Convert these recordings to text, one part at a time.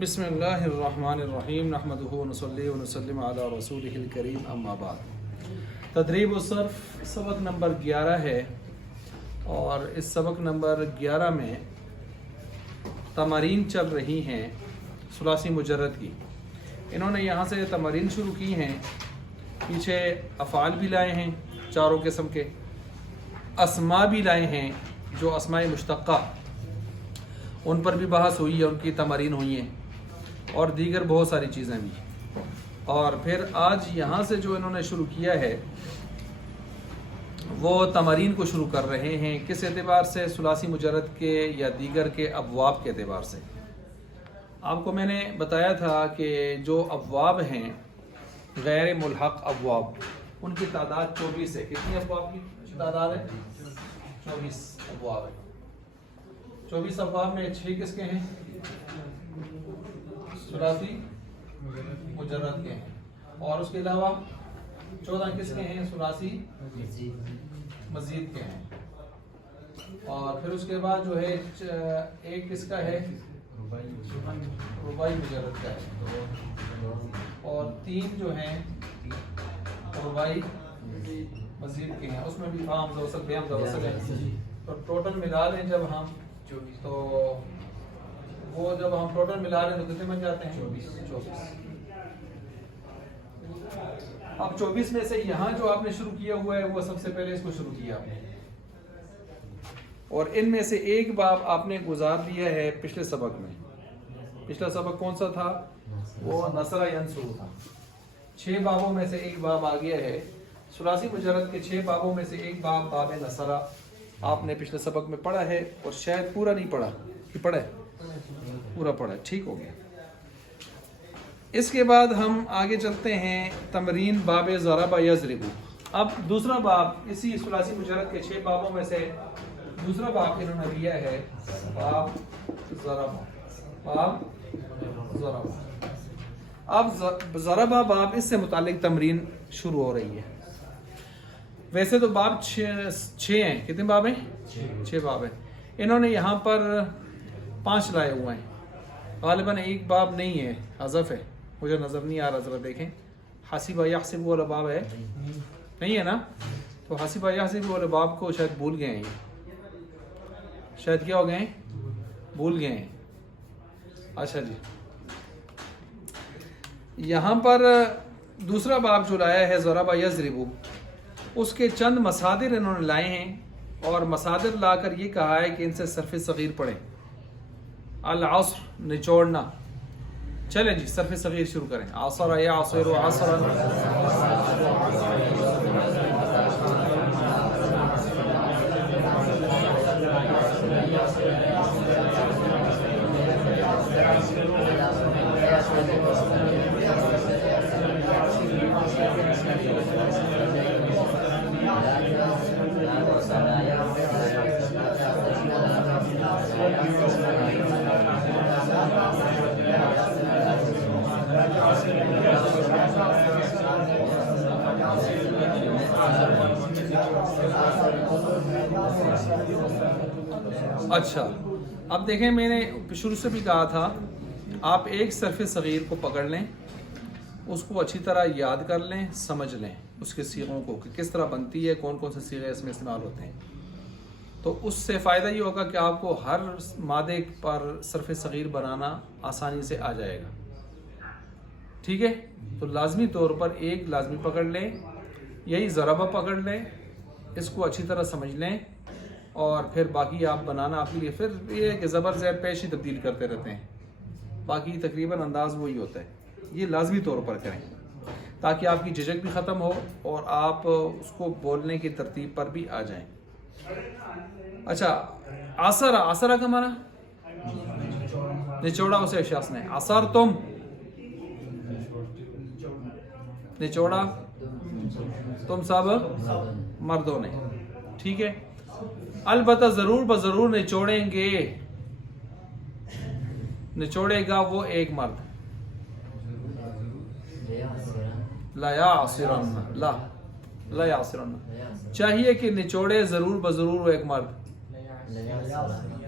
بسم اللہ الرحمن الرحیم نحمدہ ونصلی ونسلم علی رسولہ الکریم اما بعد۔ تدریب الصرف سبق نمبر 11 ہے، اور اس سبق نمبر 11 میں تمارین چل رہی ہیں ثلاثی مجرد کی۔ انہوں نے یہاں سے تمارین شروع کی ہیں، پیچھے افعال بھی لائے ہیں چاروں قسم کے، اسماء بھی لائے ہیں جو اسماء مشتقہ، ان پر بھی بحث ہوئی ہے، ان کی تمارین ہوئی ہیں، اور دیگر بہت ساری چیزیں بھی۔ اور پھر آج یہاں سے جو انہوں نے شروع کیا ہے وہ تمارین کو شروع کر رہے ہیں، کس اعتبار سے؟ ثلاثی مجرد کے یا دیگر کے ابواب کے اعتبار سے۔ آپ کو میں نے بتایا تھا کہ جو ابواب ہیں غیر ملحق ابواب، ان کی تعداد 24 ہے۔ کتنی ابواب کی تعداد ہے؟ 24 ابواب ہے۔ 24 ابواب میں 6 کس کے ہیں؟ ثلاثی مجرد کے ہیں، اور اس کے علاوہ 14 کس کے ہیں؟ ثلاثی مزید کے ہیں۔ اور پھر اس کے بعد جو ہے ایک کس کا ہے؟ رباعی مجرد کا ہے، اور 3 جو ہیں رباعی مزید کے ہیں، اس میں بھی فاہم زوسل بیام زوسل ہے۔ تو ٹوٹل ملا لیں جب ہم، تو وہ جب ہم ٹوٹل ملا رہے ہیں تو کتنے بن جاتے ہیں؟ 24۔ اب 24 میں سے یہاں جو آپ نے شروع کیا ہوا ہے وہ سب سے پہلے اس کو شروع کیا آپ نے، اور ان میں سے ایک باب آپ نے گزار دیا ہے پچھلے سبق میں۔ پچھلا سبق کون سا تھا؟ وہ نصر ینصر تھا۔ 6 بابوں میں سے ایک باب آ گیا ہے، ثلاثی مجرد کے 6 بابوں میں سے ایک باب، باب نصر، آپ نے پچھلے سبق میں پڑھا ہے، اور شاید پورا نہیں پڑھا، کہ پڑھا ہے؟ پورا پڑھا ہے، ٹھیک ہو گیا۔ اس کے بعد ہم آگے چلتے ہیں تمرین باب ضرب یضرب۔ اب دوسرا باب اسی ثلاثی مجرد کے 6 بابوں میں سے دوسرا باب انہوں نے لیا ہے، باب ضرب۔ باب ضرب۔ اب ضرب باب، اس سے متعلق تمرین شروع ہو رہی ہے۔ ویسے تو باب 6 ہیں، کتنے باب ہیں؟ 6 باب ہیں۔ انہوں نے یہاں پر 5 لائے ہوئے ہیں، غالباً ایک باب نہیں ہے، حذف ہے، مجھے نظر نہیں آ رہا، ذرا دیکھیں۔ حاسب یحسب والا باب ہے؟ نہیں ہے نا؟ تو حاسب یحسب والے باب کو شاید بھول گئے ہیں، شاید کیا ہو گئے ہیں؟ بھول گئے ہیں۔ اچھا جی، یہاں پر دوسرا باب جو لایا ہے ضرب یضرب، اس کے چند مصادر انہوں نے لائے ہیں، اور مصادر لا کر یہ کہا ہے کہ ان سے صرف صغیر پڑھیں۔ العصر، نچوڑنا۔ چلیں جی صرف صغیر شروع کریں۔ عصر یعصر عصرا۔ اچھا، اب دیکھیں، میں نے شروع سے بھی کہا تھا آپ ایک صرف صغیر کو پکڑ لیں، اس کو اچھی طرح یاد کر لیں، سمجھ لیں اس کے صیغوں کو کہ کس طرح بنتی ہے، کون کون سے صیغے اس میں استعمال ہوتے ہیں، تو اس سے فائدہ یہ ہوگا کہ آپ کو ہر مادے پر صرف صغیر بنانا آسانی سے آ جائے گا۔ ٹھیک ہے، تو لازمی طور پر ایک لازمی پکڑ لیں، یہی ضربہ پکڑ لیں، اس کو اچھی طرح سمجھ لیں، اور پھر باقی آپ بنانا آپ کے لیے، پھر یہ ہے کہ زبر زیر پیش ہی تبدیل کرتے رہتے ہیں، باقی تقریباً انداز وہی ہوتا ہے۔ یہ لازمی طور پر کریں تاکہ آپ کی جھجک بھی ختم ہو اور آپ اس کو بولنے کی ترتیب پر بھی آ جائیں۔ اچھا، عصرہ کا معنی نچوڑا، اسے شخص نے عصر تم، نچوڑا تم سب مردوں نے، ٹھیک ہے۔ البتہ ضرور بضرور نچوڑیں گے، نچوڑے گا وہ ایک مرد۔ لا یعصرن، لا یعصرن، چاہیے کہ نچوڑے ضرور بضرور ایک مرد،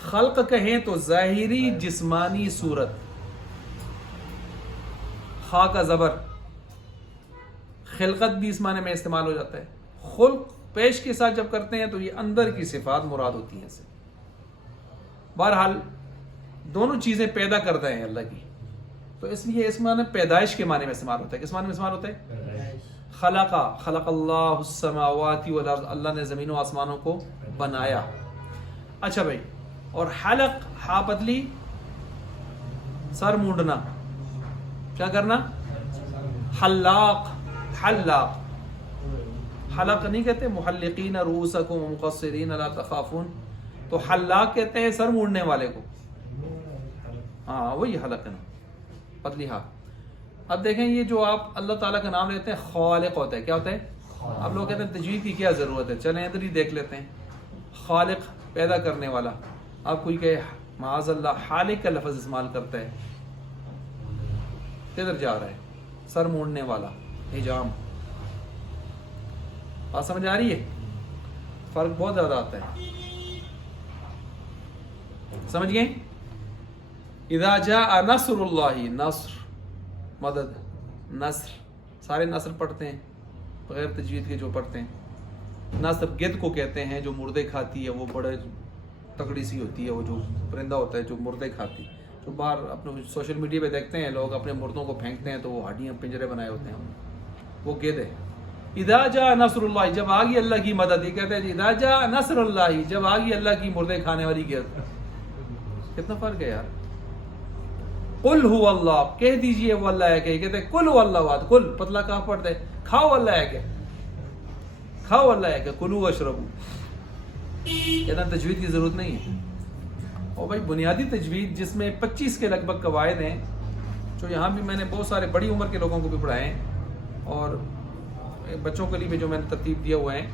خلق کہیں تو ظاہری جسمانی صورت، خا کا زبر، خلقت بھی اس معنی میں استعمال ہو جاتا ہے. خلق پیش کے ساتھ جب کرتے ہیں تو یہ اندر کی صفات مراد ہوتی ہیں اس سے. بہرحال دونوں چیزیں پیدا کرتے ہیں اللہ کی، تو اس لیے اس معنی پیدائش کے معنی میں استعمال ہوتا ہے. کس معنی میں استعمال ہوتا ہے؟ خلق اللہ السماوات والارض، اللہ نے زمین و آسمانوں کو بنایا. اچھا بھائی، اور حلق، ہا پتلی، سر مونڈنا، کیا کرنا؟ حلاق. حلاق، حلق نہیں کہتے محلقین رؤوسکم ومقصرین لا تخافون، تو حلاق کہتے ہیں سر مونڈنے والے کو. ہاں وہی حلق ہے نا، پتلی ہا. اب دیکھیں یہ جو آپ اللہ تعالیٰ کا نام لیتے ہیں خالق ہوتا ہے. کیا ہوتا ہے؟ آپ لوگ کہتے ہیں تجوید کی کیا ضرورت ہے، چلیں ادھر ہی دیکھ لیتے ہیں. خالق پیدا کرنے والا. آپ کوئی کہ معاذ اللہ خالق کا لفظ استعمال کرتا ہے، کدھر جا رہا ہے؟ سر مونڈنے والا، حجام. بات سمجھ آ رہی ہے؟ فرق بہت زیادہ آتا ہے، سمجھ گئے؟ اذا جاء نصر اللہ، نصر مدد، نصر سارے نصر پڑھتے ہیں بغیر تجوید کے جو پڑھتے ہیں. نصر گد کو کہتے ہیں جو مردے کھاتی ہے، وہ بڑے تکڑی سی ہوتی ہے، وہ جو پرندہ ہوتا ہے جو مردے کھاتی، جو باہر اپنے سوشل میڈیا پہ دیکھتے ہیں لوگ اپنے مردوں کو پھینکتے ہیں تو وہ ہڈیاں پنجرے بنائے ہوتے ہیں، وہ گد ہے. اذا جاء نصر اللہ، جب آگی اللہ کی مدد. یہ کہتے ہیں اذا جاء نصر اللہ، جب آگی اللہ کی مردے کھانے والی گد. کتنا فرق ہے یار. قل هو اللہ، کہہ دیجئے وہ اللہ ہے. کہ کہتے ہیں قل هو اللہ احد، قل پتلا کہاں پڑھتے ہیں؟ کھاؤ اللہ ہے کہ، کھاؤ اللہ ہے کہ، کلوا واشربوا. کہنا تجوید کی ضرورت نہیں ہے. اور بھائی بنیادی تجوید جس میں 25 کے لگ بھگ قواعد ہیں، جو یہاں بھی میں نے بہت سارے بڑی عمر کے لوگوں کو بھی پڑھائے ہیں اور بچوں کے لیے بھی جو میں نے ترتیب دیا ہوئے ہیں،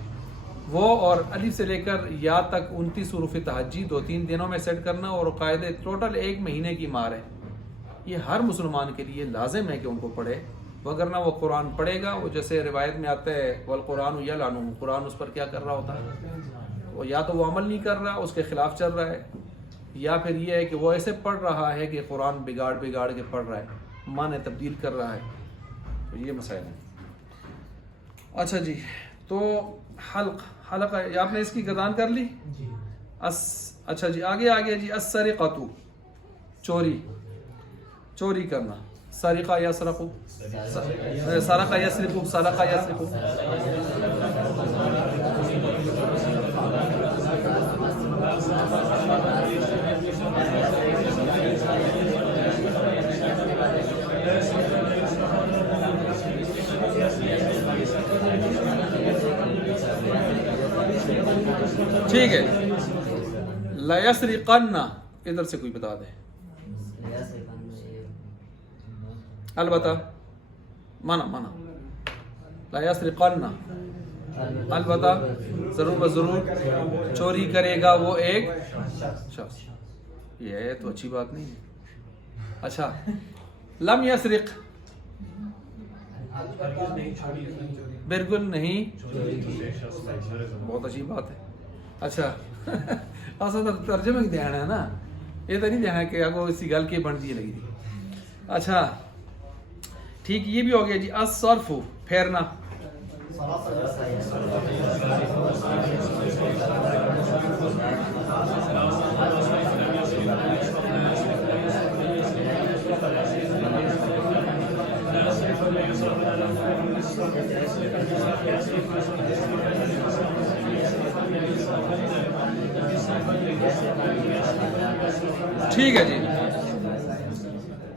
وہ اور الف سے لے کر یا تک 29 حروف تہجی 2-3 دنوں میں سیٹ کرنا، اور قاعدے ٹوٹل 1 مہینے کی مار ہے. یہ ہر مسلمان کے لیے لازم ہے کہ ان کو پڑھے، وگرنہ وہ قرآن پڑھے گا، وہ جیسے روایت میں آتا ہے والقرآن یلعنہ، قرآن اس پر کیا کر رہا ہوتا ہے؟ وہ یا تو وہ عمل نہیں کر رہا، اس کے خلاف چل رہا ہے، یا پھر یہ ہے کہ وہ ایسے پڑھ رہا ہے کہ قرآن بگاڑ کے پڑھ رہا ہے، معنی تبدیل کر رہا ہے. تو یہ مسائل ہیں. اچھا جی، تو حلق آپ نے اس کی گردان کر لی. اچھا جی، آگے جی. السرقۃ، چوری کرنا. سرقہ یسرق، سرقہ یسرق، سرقہ یسرق. ٹھیک ہے. لا یسرقن، ادھر سے کوئی بتا دے. البتہ مانا لا یسرقن، البتہ ضرور بضرور چوری کرے گا وہ ایک شخص. یہ تو اچھی بات نہیں ہے. اچھا، لم یسرق، بالکل نہیں، بہت اچھی بات ہے. اچھا اصل ترجمے کی دھیان ہے نا، یہ تو نہیں دینا کہ اگو اسی گل کی بن جی لگی تھی. اچھا ٹھیک، یہ بھی ہو گیا جی. الصرف، پھیرنا. ٹھیک ہے جی.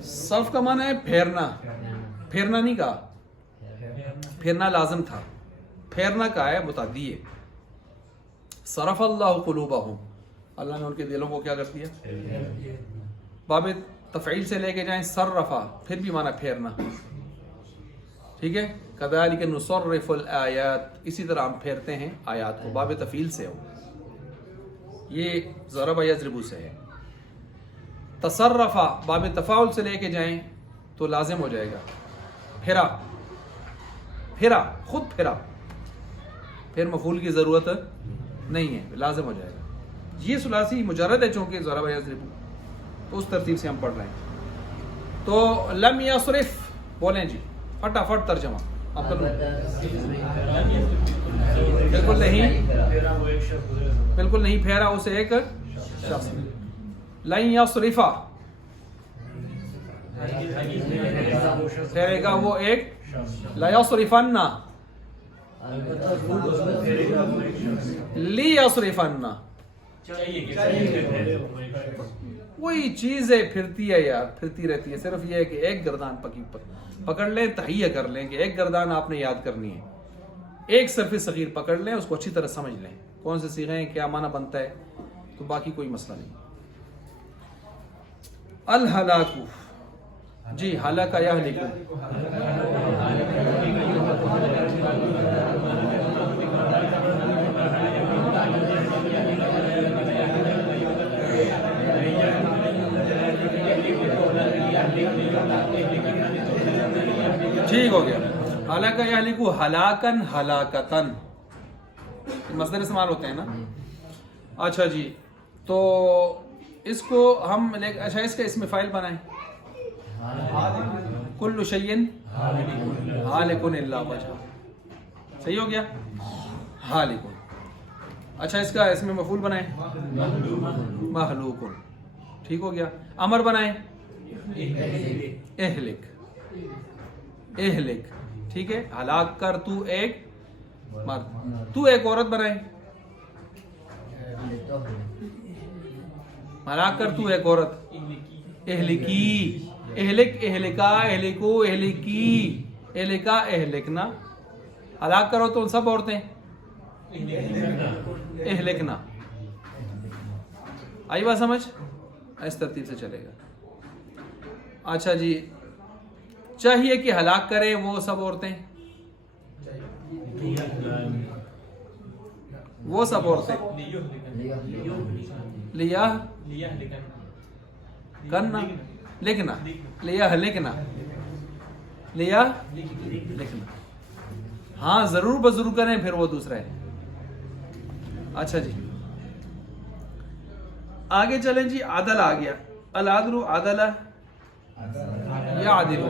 صرف کا معنی ہے پھیرنا. پھیرنا نہیں کہا، پھیرنا لازم تھا، پھیرنا کا ہے متعدی ہے. صرف اللہ قلوبہم، اللہ نے ان کے دلوں کو کیا کر دیا. باب تفعیل سے لے کے جائیں صرفا، پھر بھی معنی پھیرنا. ٹھیک ہے. کذالک نصرف الآیات، اسی طرح ہم پھیرتے ہیں آیات کو. باب تفعیل سے ہو، یہ ضرب یضرب سے ہے. تصرفا باب تفاعل سے لے کے جائیں تو لازم ہو جائے گا. پھرا، خود پھرا، پھر مفعول کی ضرورت نہیں ہے، لازم ہو جائے گا. یہ ثلاثی مجرد ہے چونکہ ضرب یضرب، تو اس ترتیب سے ہم پڑھ رہے ہیں. تو لم یصرف بولیں جی فٹافٹ ترجمہ. بالکل نہیں، بالکل نہیں پھیرا اسے ایک شخص. لن یصرفا پھیرے گا وہ ایک. لا یصرفن لی یصرفن، وہی چیزیں پھرتی ہے یار، پھرتی رہتی ہے. صرف یہ ہے کہ ایک گردان پکڑ لیں، تہیہ کر لیں کہ ایک گردان آپ نے یاد کرنی ہے. ایک صرف صغیر پکڑ لیں، اس کو اچھی طرح سمجھ لیں کون سے صیغے ہیں، کیا معنی بنتا ہے، تو باقی کوئی مسئلہ نہیں. الہلاکو جی ہلاک یہلک. ٹھیک ہو گیا. ہلاک یہلک ہلاکن ہلاکتن مصدر استعمال ہوتے ہیں نا. اچھا جی، تو اس کو ہم اچھا اس کا اسم فاعل بنائیں. کل شیء ہالک الا وجہ. صحیح ہو گیا ہالک. اچھا اس کا اسم مفعول بنائیں مہلوک. ٹھیک ہو گیا. امر بنائیں اہلک. اہلک ٹھیک ہے. ہلاک کر تو ایک مرد، تو ایک عورت بنائیں. ہلاک کر تو ایک عورت. اہلکی اہلک اہلکا اہلکو اہلکی اہلکا اہلکنا. ہلاک کرو تو ان سب عورتیں اہلکنا. آئی بات سمجھ؟ اس ترتیب سے چلے گا. اچھا جی، چاہیے کہ ہلاک کریں وہ سب عورتیں، وہ سب عورتیں. لیا کرنا لکھنا، لیا لکھنا، لیا لکھنا. ہاں ضرور بضرور کریں پھر وہ دوسرا ہے. اچھا جی آگے چلیں جی. عدل آ گیا. العدل عدل یا عدل.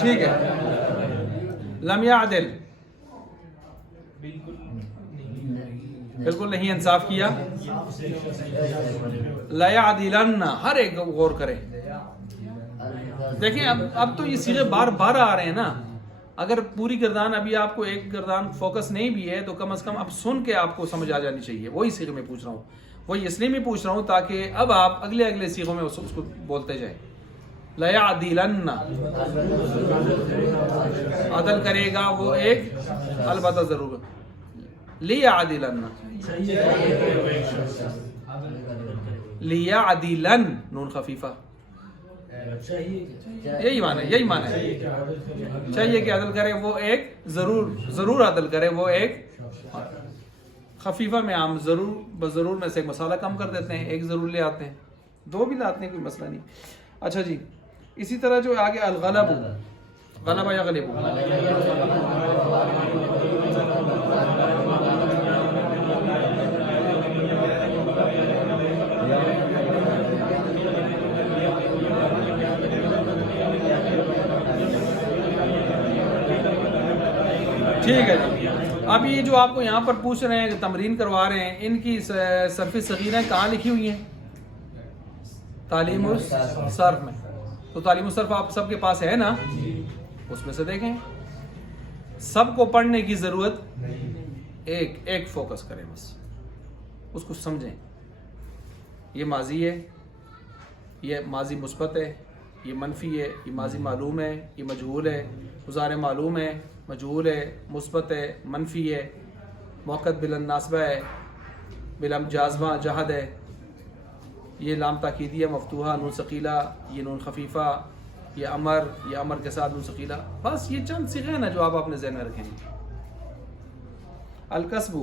ٹھیک ہے. لم یعدل بالکل نہیں انصاف کیا. لا یعدلن ہر ایک غور کرے. دیکھیں اب تو یہ صیغے بار بار آ رہے ہیں نا. اگر پوری گردان ابھی آپ کو ایک گردان فوکس نہیں بھی ہے تو کم از کم اب سن کے آپ کو سمجھ آ جانی چاہیے. وہی صیغے میں پوچھ رہا ہوں، وہی اس لیے میں پوچھ رہا ہوں تاکہ اب آپ اگلے صیغوں میں اس کو بولتے جائیں. لا یعدلن عدل کرے گا وہ ایک، البتہ ضرور. لیعدلن لیعدلن نون خفیفہ. یہی معنی ہے، یہی معنی ہے. چاہیے کہ عدل کرے وہ ایک، ضرور عدل کرے وہ ایک. خفیفہ میں ہم ضرور بضرور میں سے ایک مسئلہ کم کر دیتے ہیں، ایک ضرور لے آتے ہیں، دو بھی لاتے ہیں، کوئی مسئلہ نہیں. اچھا جی اسی طرح جو آگے الغلب، غلبہ یا غلب. ٹھیک ہے جی. اب یہ جو آپ کو یہاں پر پوچھ رہے ہیں، تمرین کروا رہے ہیں، ان کی صرف صغیریں کہاں لکھی ہوئی ہیں؟ تعلیم الصرف میں. تو تعلیم الصرف آپ سب کے پاس ہے نا، اس میں سے دیکھیں. سب کو پڑھنے کی ضرورت، ایک فوکس کریں بس، اس کو سمجھیں. یہ ماضی ہے، یہ ماضی مثبت ہے، یہ منفی ہے، یہ ماضی معلوم ہے، یہ مجہول ہے. مضارع معلوم ہے، مجہول ہے، مثبت ہے، منفی ہے. موقت بالناسبہ ہے، بلم جازمہ جہد ہے. یہ لام تاکیدیہ مفتوحہ، نون ثقیلہ، یہ نون خفیفہ، یہ امر، یہ امر کے ساتھ ثقیلہ. بس یہ چند صیغے ہیں نا جو آپ اپنے ذہن میں رکھیں گے. الکسب،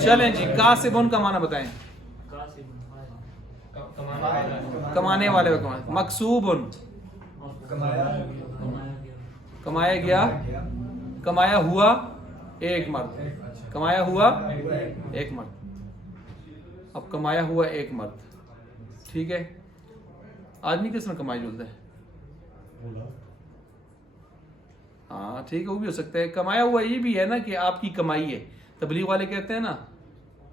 چلیں جی. کاسبن کا معنی بتائیں. کمانے والے کو کمانے. مکسوبن، کمایا گیا، کمایا ہوا ایک مرد، کمایا ہوا ایک مرد. اب کمایا ہوا ایک مرد، ٹھیک ہے. آدمی کس طرح کمائی جلتا ہے؟ ہاں ٹھیک ہے، وہ بھی ہو سکتا ہے. کمایا ہوا یہ بھی ہے نا کہ آپ کی کمائی ہے. تبلیغ والے کہتے ہیں نا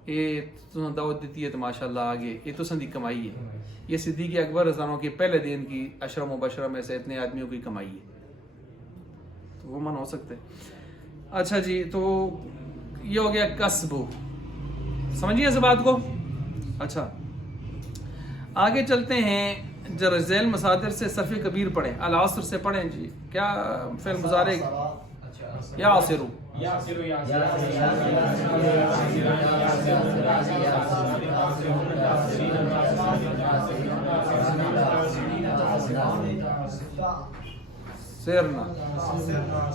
یہ تو دعوت دیتی ہے تو ماشاء اللہ آگے، یہ تو سندھی کمائی ہے. یہ صدیق اکبر رضی اللہ عنہ کے پہلے دن کی عشرہ مبشرہ میں سے اتنے آدمیوں کی کمائی ہے، تو وہ من ہو سکتے. اچھا جی، تو یہ ہو گیا کسب. سمجھیے اس بات کو. اچھا آگے چلتے ہیں. ذرا ذیل مصادر سے صرف کبیر پڑھیں. العصر سے پڑھیں جی. کیا فعل مضارع؟ یا عصرو، سیرنا،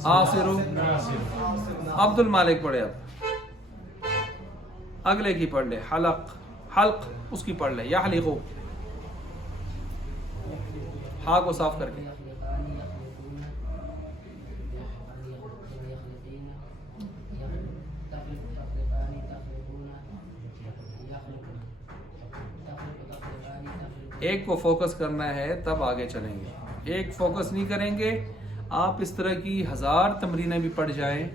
عاصرو. عبد المالک پڑھے. اب اگلے کی پڑھ لے. حلق، حلق اس کی پڑھ لے. یحلقو، ہاں کو صاف کر کے. ایک کو فوکس کرنا ہے تب آگے چلیں گے. ایک فوکس نہیں کریں گے آپ اس طرح کی 1000 تمرینیں بھی پڑھ جائیں.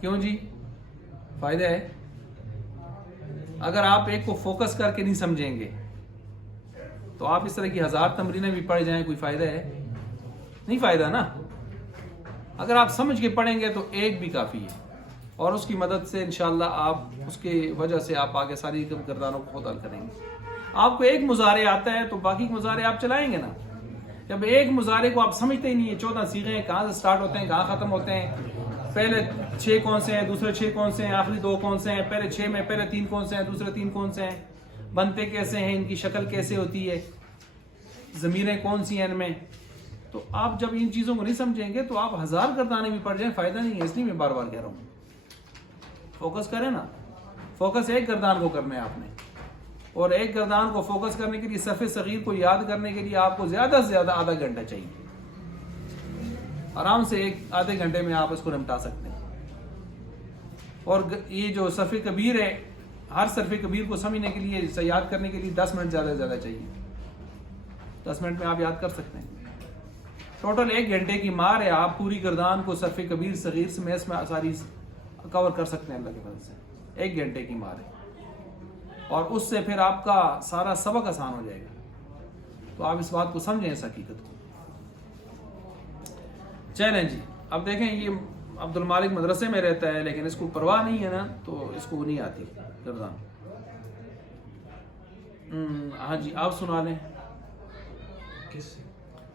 کیوں جی؟ فائدہ ہے. اگر آپ ایک کو فوکس کر کے نہیں سمجھیں گے تو آپ اس طرح کی 1000 تمرینیں بھی پڑھ جائیں، کوئی فائدہ ہے؟ نہیں فائدہ نا. اگر آپ سمجھ کے پڑھیں گے تو ایک بھی کافی ہے، اور اس کی مدد سے انشاءاللہ آپ اس کی وجہ سے آپ آگے ساری گردانوں کو خود حل کریں گے. آپ کو ایک مضارع آتا ہے تو باقی مضارع آپ چلائیں گے نا. جب ایک مضارع کو آپ سمجھتے ہی نہیں ہے، 14 صیغے ہیں، کہاں سے سٹارٹ ہوتے ہیں کہاں ختم ہوتے ہیں، پہلے 6 کون سے ہیں، دوسرے 6 کون سے ہیں، آخری 2 کون سے ہیں، پہلے 6 میں پہلے 3 کون سے ہیں، دوسرے 3 کون سے ہیں، بنتے کیسے ہیں، ان کی شکل کیسے ہوتی ہے، ضمیریں کون سی ہیں ان میں، تو آپ جب ان چیزوں کو نہیں سمجھیں گے تو آپ 1000 گردانے بھی پڑھ جائیں فائدہ نہیں ہے. اس لیے میں بار بار کہہ رہا ہوں فوکس کریں نا. فوکس ایک گردان کو کرنا ہے آپ نے، اور ایک گردان کو فوکس کرنے کے لیے صف صغیر کو یاد کرنے کے لیے آپ کو زیادہ سے زیادہ آدھا گھنٹہ چاہیے. آرام سے ایک آدھے گھنٹے میں آپ اس کو نمٹا سکتے ہیں. اور یہ جو صف کبیر ہے، ہر صرف کبیر کو سمجھنے کے لیے، یاد کرنے کے لیے 10 منٹ زیادہ سے زیادہ چاہیے. 10 منٹ میں آپ یاد کر سکتے ہیں. ٹوٹل 1 گھنٹے کی مار ہے. آپ پوری گردان کو صف کبیر صغیر سمیت میں ساری کور کر سکتے ہیں اللہ کے فضل سے. 1 گھنٹے کی مار ہے، اور اس سے پھر آپ کا سارا سبق آسان ہو جائے گا. تو آپ اس بات کو سمجھیں، اس حقیقت کو. چلیں جی، اب دیکھیں یہ عبد المالک مدرسے میں رہتا ہے لیکن اس کو پرواہ نہیں ہے نا، تو اس کو نہیں آتی گردان. ہاں جی آپ سنا لیں.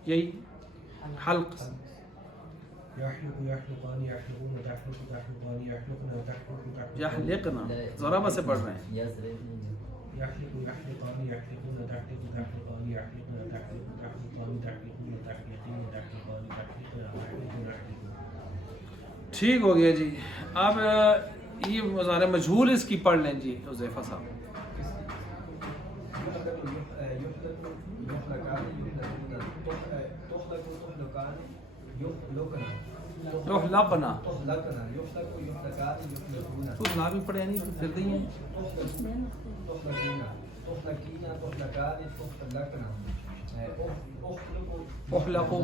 یہی حلق. یحلقنا ضربہ سے پڑھ رہے ہیں. ٹھیک ہو گیا جی. اب یہ مضارع مجہول اس کی پڑھ لیں جی حذیفہ صاحب. تحلقنا تو لا بھی پڑھے نہیں تو پھر دیں گے. احلقو،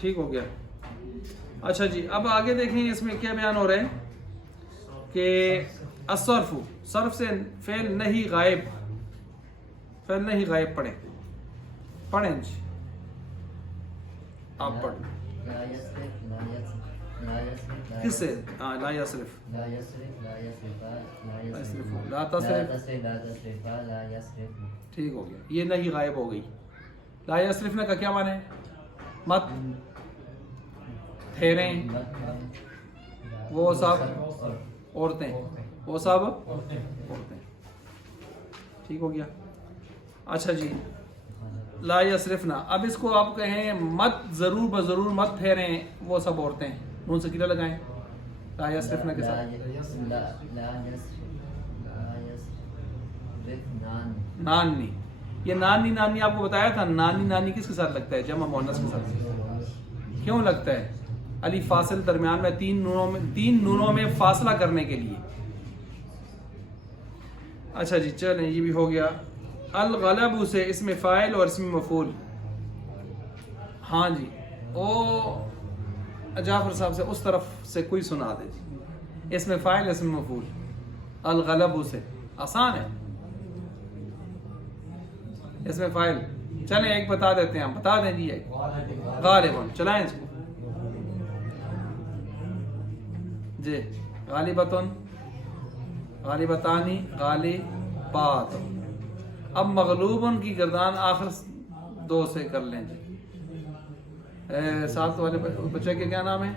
ٹھیک ہو گیا. اچھا جی اب آگے دیکھیں اس میں کیا بیان ہو رہا ہے کہ الصرف، صرف سے فعل نہیں غائب، فعل نہیں غائب پڑھیں. پڑھیں جی آپ پڑھیں. کس سے؟ لا یصرف، لا تصرف. ٹھیک ہو گیا. یہ نہیں غائب ہو گئی. لا یصرفنا کا کیا معنی ہے؟ مت. پھیریں وہ سب عورتیں، وہ سب عورتیں. ٹھیک ہو گیا. اچھا جی لا یسرفنا، اب اس کو آپ کہیں مت ضرور بضرور مت پھیریں وہ سب عورتیں، نون سکینہ لگائیں لا یسرفنا کے ساتھ. نانی، یہ نانی نانی آپ کو بتایا تھا، نانی نانی کس کے ساتھ لگتا ہے؟ جمع مؤنث کے ساتھ. کیوں لگتا ہے؟ علی فاصل درمیان میں تین نونوں میں فاصلہ کرنے کے لیے. اچھا جی چلیں یہ بھی ہو گیا. الغلب سے اسم فاعل اور اسم مفعول. ہاں جی او جعفر صاحب سے اس طرف سے کوئی سنا دے جی. اسم فاعل اسم مفعول الغلب سے آسان ہے. اس میں فائل چلیں ایک بتا دیتے ہیں ہم، بتا دیں جی ایک غالباً. چلائیں اس کو جی. غالبتن، غالبتانی، غالبات. اب مغلوبن کی گردان آخر دو سے کر لیں جی. ساتھ والے بچے کے کیا نام ہے؟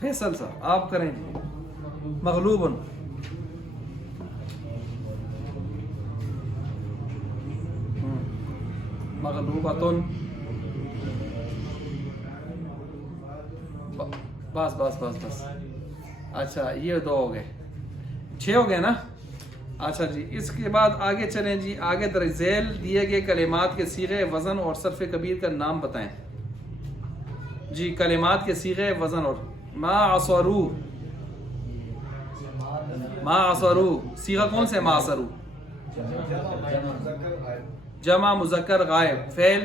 فیصل صاحب آپ کریں جی. مغلوبن مغلوبتن. بس بس بس بس. اچھا یہ دو ہو گئے، 6 ہو گئے نا. اچھا جی اس کے بعد آگے چلیں جی. آگے در ذیل دیے گئے کلمات کے صیغے وزن اور صرف کبیر کا نام بتائیں جی. کلمات کے صیغے وزن اور ما عصرو. ما عصرو صیغہ کون سے؟ ما عصرو جمع مذکر غائب. فعل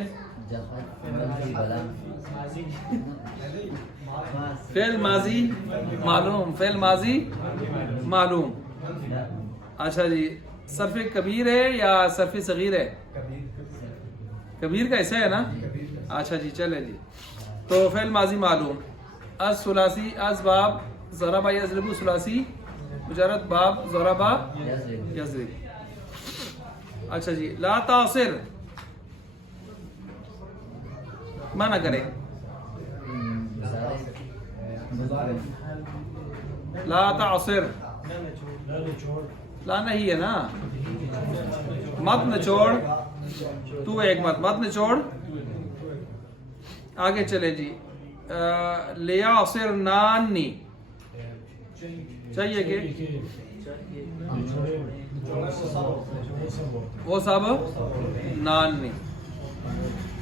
فعل ماضی معلوم، فعل ماضی معلوم. اچھا جی صرف کبیر ہے یا صرف صغیر ہے؟ کبیر کا حصہ ہے نا. اچھا جی چلے جی. تو فعل ماضی معلوم. از ثلاثی از باب ضرب یضرب ثلاثی مجرد باب ضرب یضرب. اچھا جی لا تعصر منع کرے. لا تعصر لا نہیں ہے نا. مت نچوڑ، تو ایک مت نچوڑ. آگے چلے جی. لیعصر نانی چاہیے کہ وہ سب نانی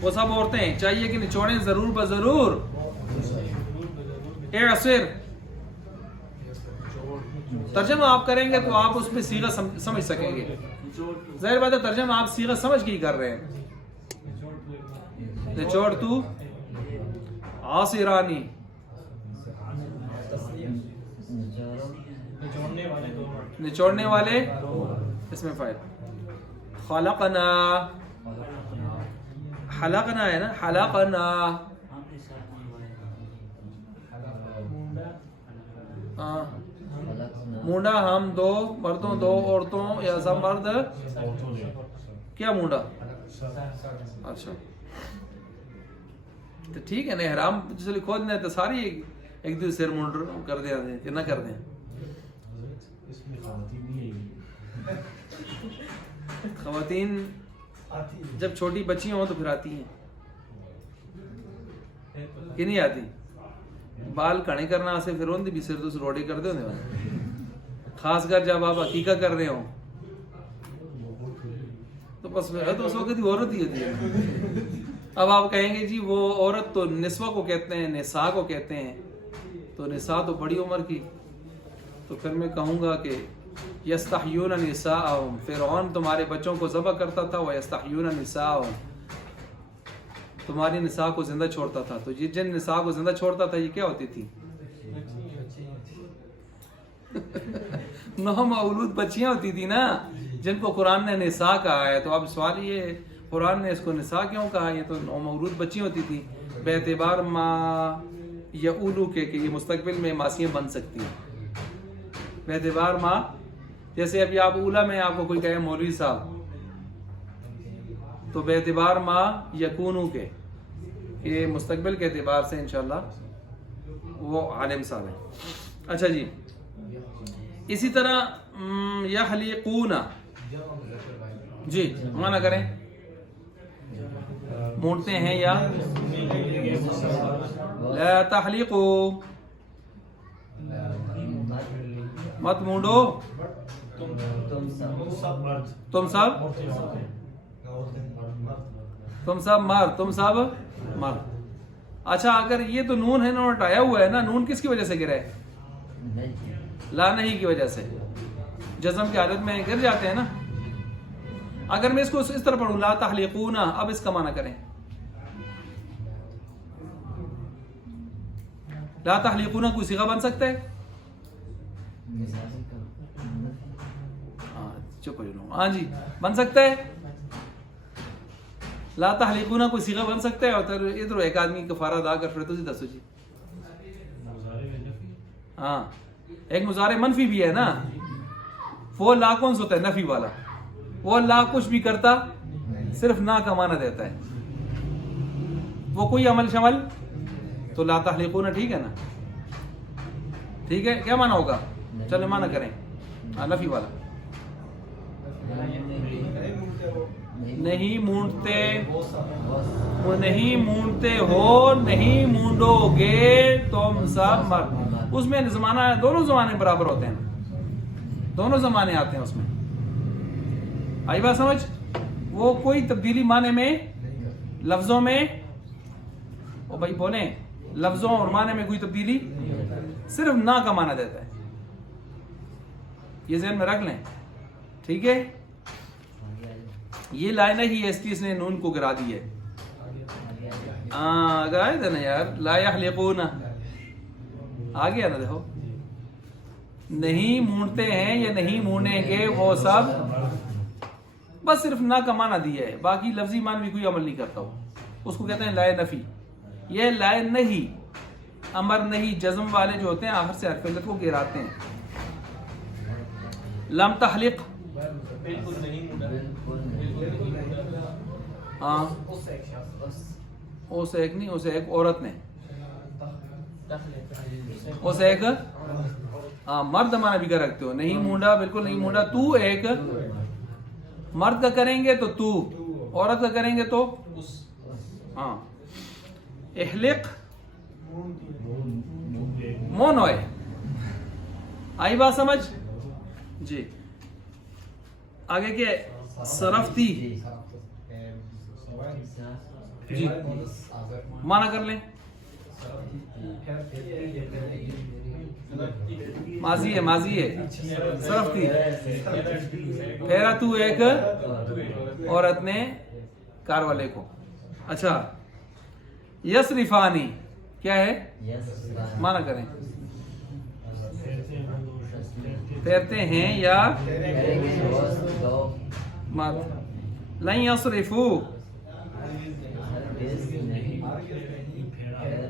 وہ سب عورتیں چاہیے کہ نچوڑیں ضرور بضرور. اعصر ترجمہ آپ کریں گے تو آپ اس میں صیغہ سمجھ سکیں گے. ظاہر بات ہے ترجمہ آپ صیغہ سمجھ کے ہی کر رہے ہیں. نچوڑ تو عاصرانی. نچوڑنے والے اس میں فائل. خلقنا حلقنا ہے نا. حلقنا مونڈا ہم دو مردوں دو عورتوں یا سب مرد کیا مونڈا. اچھا تو ٹھیک ہے نا. احرام جسے کھودنا ہے تو ساری ایک دوسرے سر مونڈ کر دیا کہ نہ کر دیں. خواتین جب چھوٹی بچیاں ہوں تو پھر آتی ہیں کہ نہیں آتی. بال کھڑے کرنا سے پھر ہوندی بھی سر تو روٹی کر دے. خاص کر جب آپ عقیقہ کر رہے ہوں تو بس تو اس وقت ہی عورت ہی ہوتی ہے. اب آپ کہیں گے جی وہ عورت تو نسوہ کو کہتے ہیں، نساء کو کہتے ہیں، تو نساء تو بڑی عمر کی. تو پھر میں کہوں گا کہ یستحیون نساءہم، فرعون تمہارے بچوں کو ذبح کرتا تھا. وہ یستحیون نساءہم، تمہاری نساء کو زندہ چھوڑتا تھا. تو یہ جن نساء کو زندہ چھوڑتا تھا یہ کیا ہوتی تھی؟ نو مولود بچیاں ہوتی تھی نا جن کو قرآن نے نساء کہا ہے. تو اب سوال یہ ہے قرآن نے اس کو نساء کیوں کہا؟ یہ تو نو مولود بچیاں ہوتی تھی بے اعتبار ما یعولو کے کہ یہ مستقبل میں ماسیاں بن سکتی ہیں. بے اعتبار ما جیسے ابھی آپ اولا میں آپ کو کوئی کہے مولوی صاحب تو بے اعتبار ما یکونو کے کہ مستقبل کے اعتبار سے انشاءاللہ وہ عالم صاحب ہیں. اچھا جی، اسی طرح یحلقون، جی معنی کریں. مونڈتے ہیں یا لا تحلقوا، مت مونڈو، تم سب مرد، تم سب مرد. اچھا اگر یہ تو نون ہے، انہوں نے ہٹایا ہوا ہے نا، نون کس کی وجہ سے گرا ہے؟ لا نہیں کی وجہ سے. جزم کی حالت میں گر جاتے ہیں نا. اگر میں اس کو اس طرح پڑھوں لا تحلقون، اب اس کا معنی کریں. لا تحلقون کوئی صیغہ بن سکتا ہے؟ چپ ہو جاؤ. ہاں جی بن سکتا ہے. لا تحلقون کوئی صیغہ بن سکتا ہے؟ اور ادھر ایک آدمی کفارہ ادا کر پھر تو دسو جی. ہاں ایک مضارع منفی بھی ہے نا. وہ لا کون سا ہوتا ہے؟ نفی والا. وہ لا کچھ بھی کرتا صرف نہ کا معنی دیتا ہے. وہ کوئی عمل شمل تو لا تحلقون ٹھیک ہے نا. ٹھیک ہے کیا معنی ہوگا؟ چلو معنی کریں. نفی والا نہیں مونڈتے، نہیں مونڈتے ہو، نہیں مونڈو گے تم سب مرد. اس میں زمانہ دونوں زمانے برابر ہوتے ہیں، دونوں زمانے آتے ہیں اس میں. آئی بات سمجھ؟ وہ کوئی تبدیلی معنی میں، لفظوں میں، او بھائی بولیں، لفظوں اور معنی میں کوئی تبدیلی، صرف نہ کا معنی دیتا ہے. یہ ذہن میں رکھ لیں ٹھیک ہے. یہ لائن ہی ہے اس کی، اس نے نون کو گرا دی ہے. گائے تھا نا یار، لا یحلقون آ گیا نا. دیکھو نہیں مونڈتے ہیں یا نہیں مونڈیں گے وہ سب، بس صرف نہ کا معنی دیا ہے، باقی لفظی معنی بھی کوئی عمل نہیں کرتا ہو. اس کو کہتے ہیں لائے نفی. یہ لائے نہیں، امر نہیں، جزم والے جو ہوتے ہیں آخر سے حرف علت کو گراتے ہیں. لم تحلق، ہاں اس ایک نہیں، اسے ایک عورت نے، اسے ایک مرد معنی بھی کر رکھتے ہو. نہیں مونڈا، بالکل نہیں مونڈا. تو ایک مرد کا کریں گے تو تو، عورت کا کریں گے تو ہاں. احلق مون ہوئے. آئی بات سمجھ جی. آگے کیا ہے؟ صرفتی جی مانا کر لیں. ماضی ہے، ماضی ہے. صرفتی پھیرا تو ایک عورت نے کار والے کو. اچھا یسرفانی کیا ہے؟ مانا کریں. پھیرتے ہیں یا لن یصرفو،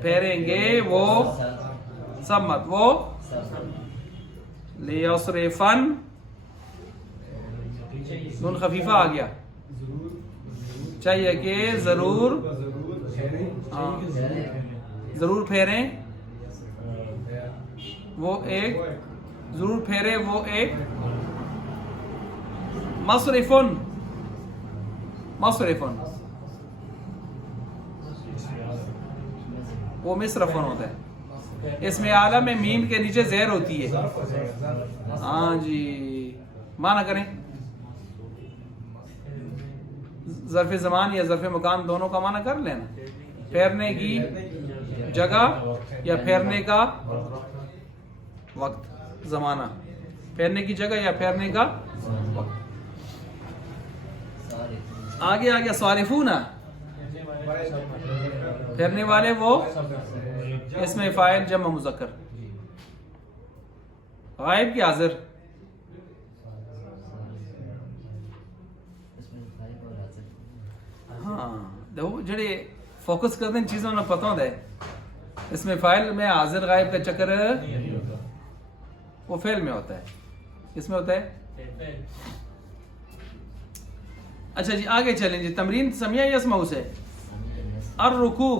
پھیریں گے وہ سب مت. وہ لیصرفن، نون خفیفہ آ گیا. چاہیے کہ ضرور ضرور پھیریں وہ ایک، ضرور پھیرے وہ ایک. مصرفن، مصرفن وہ مصرفن ہوتا ہے. اس میں اعلیٰ میں میم کے نیچے زیر ہوتی ہے. ہاں جی معنی کریں. ظرف زمان یا ظرف مکان دونوں کا معنی کر لینا. پھیرنے کی جگہ یا پھیرنے کا وقت، زمانہ. پھیرنے کی جگہ یا پھیرنے کا وقت. آگے آ گیا صارفون، پھیرنے والے وہ، اس میں فاعل جمع مذکر، غائب کی حاضر. ہاں دیکھو جڑے فوکس کرتے ہیں چیزوں نے پتہ ہوتا ہے. اس میں فاعل میں حاضر غائب کا چکر وہ فعل میں ہوتا ہے. اس میں ہوتا ہے. اچھا جی آگے چلیں جی. تمرین سمیع یا اسمعوا سے. الرکوب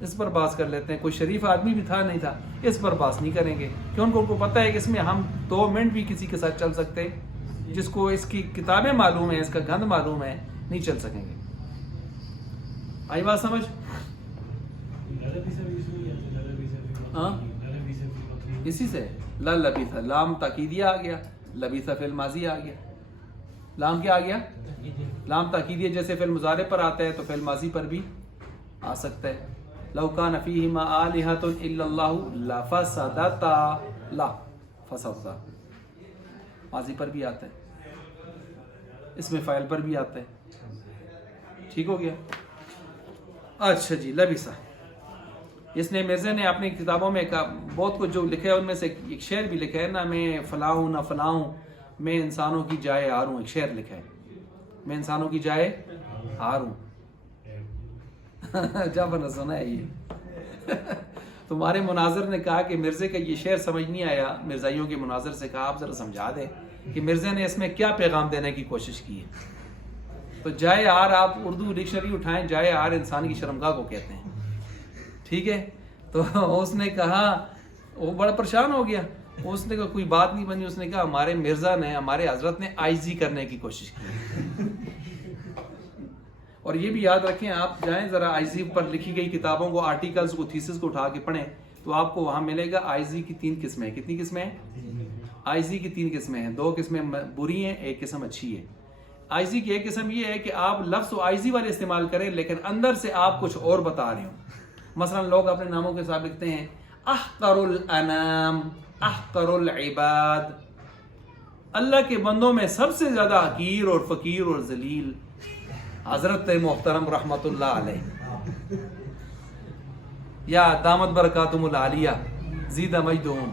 اس پر بحث کر لیتے ہیں. کوئی شریف آدمی بھی تھا نہیں تھا, اس پر بحث نہیں کریں گے, کیوں ان کو پتہ ہے کہ اس میں ہم 2 منٹ بھی کسی کے ساتھ چل سکتے, جس کو اس کی کتابیں معلوم ہیں, اس کا گند معلوم ہے, نہیں چل سکیں گے. آئی بات سمجھ؟ ہاں اسی سے لبیثا, لام تاکیدیہ آ گیا, لبیثا فعل ماضی آ گیا. لام کیا آ گیا؟ لام تاکیدیہ. جیسے فعل مضارع پر آتا ہے تو فعل ماضی پر بھی آ سکتا ہے. لو کان فیہما آلہۃ الا اللہ لفسدتا, لا فسدتا ماضی پر بھی آتا ہے, اس میں فاعل پر بھی آتا ہے. ٹھیک ہو گیا. اچھا جی, لبیثا. اس نے مرزا نے اپنی کتابوں میں بہت کچھ جو لکھا ہے ان میں سے ایک شعر بھی لکھا ہے نا, میں فلاں ہوں نہ فلاں ہوں, میں انسانوں کی جائے ہار ہوں. ایک شعر لکھا ہے, میں انسانوں کی جائے ہار ہوں. جب نے سنا ہے یہ. تمہارے مناظر نے کہا کہ مرزے کا یہ شعر سمجھ نہیں آیا. مرزائیوں کے مناظر سے کہا آپ ذرا سمجھا دیں کہ مرزا نے اس میں کیا پیغام دینے کی کوشش کی ہے. تو جائے ہار, آپ اردو ڈکشنری اٹھائیں, جائے ہار انسان کی شرمگاہ کو کہتے ہیں. ٹھیک ہے. تو اس نے کہا, وہ بڑا پریشان ہو گیا. اس نے کہا کوئی بات نہیں بنی. اس نے کہا ہمارے مرزا نے, ہمارے حضرت نے عاجزی کرنے کی کوشش کی. اور یہ بھی یاد رکھیں, آپ جائیں ذرا عاجزی پر لکھی گئی کتابوں کو, آرٹیکلز کو, تھیسس کو اٹھا کے پڑھیں تو آپ کو وہاں ملے گا عاجزی کی 3 قسمیں. کتنی قسمیں ہیں عاجزی کی؟ 3 قسمیں ہیں. 2 قسمیں بری ہیں, 1 قسم اچھی ہے. عاجزی کی 1 قسم یہ ہے کہ آپ لفظ و عاجزی والے استعمال کریں لیکن اندر سے آپ کچھ اور بتا رہے ہوں. مثلا لوگ اپنے ناموں کے ساتھ لکھتے ہیں احقر الانام, احقر العباد, اللہ کے بندوں میں سب سے زیادہ حقیر اور فقیر اور ذلیل حضرت محترم رحمت اللہ علیہ, یا دامت برکاتہم العالیہ زید مجدہم.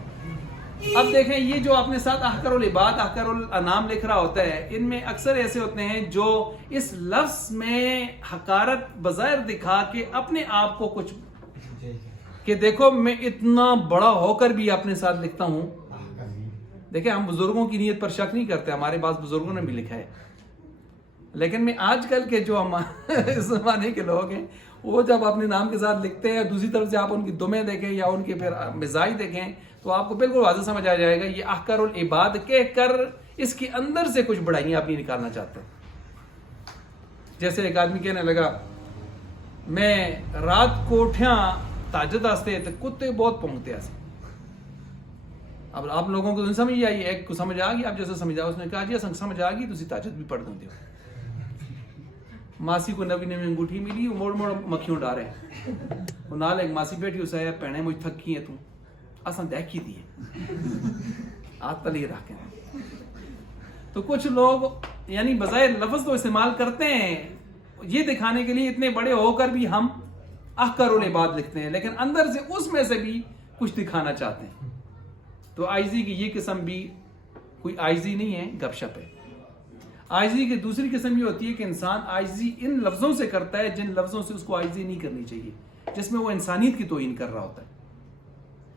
اب دیکھیں یہ جو اپنے ساتھ احقر العباد, احقر الانام لکھ رہا ہوتا ہے, ان میں اکثر ایسے ہوتے ہیں جو اس لفظ میں حقارت بظاہر دکھا کے اپنے آپ کو کچھ, کہ دیکھو میں اتنا بڑا ہو کر بھی اپنے ساتھ لکھتا ہوں. دیکھیں ہم بزرگوں کی نیت پر شک نہیں کرتے, ہمارے پاس بزرگوں نے بھی لکھا ہے. لیکن میں آج کل کے جو اس زمانے کے لوگ ہیں وہ جب اپنے نام کے ساتھ لکھتے ہیں, دوسری طرف سے آپ ان کی دمیں دیکھیں یا ان کے پھر مزاج دیکھیں تو آپ کو بالکل واضح سمجھ آ جائے گا یہ احقر العباد کہہ کر اس کے اندر سے کچھ بڑائیاں اپنی نکالنا چاہتے ہیں. جیسے ایک آدمی کہنے لگا میں رات کوٹھیاں تاجد آستے تھے, کتے بہت پونگتے ایسے. اب آپ لوگوں کو نہیں سمجھ آئی, ایک کو سمجھ آ گئی, آپ جیسے سمجھ آؤ. اس نے کہا جی سمجھ آ گئی, تسی تاجد بھی پڑھ دوں دیو. ماسی کو نوی نوی انگوٹھی ملی, موڑ موڑ مکھیوں ڈارے. وہ نال ایک ماسی بیٹھی, اسے آیا پہنے مجھ تھکی ہے تو اصلا دیکھی دی ہے آت تلی رکھ کے. تو کچھ لوگ یعنی بظاہر لفظ تو استعمال کرتے ہیں یہ دکھانے کے لیے, اتنے بڑے ہو کر بھی ہم احقر العباد لکھتے ہیں لیکن اندر سے اس میں سے بھی کچھ دکھانا چاہتے ہیں. تو عاجزی کی یہ قسم بھی کوئی عاجزی نہیں ہے, گپ شپ ہے. عاجزی کی دوسری قسم یہ ہوتی ہے کہ انسان عاجزی ان لفظوں سے کرتا ہے جن لفظوں سے اس کو عاجزی نہیں کرنی چاہیے, جس میں وہ انسانیت کی توہین کر رہا ہوتا ہے.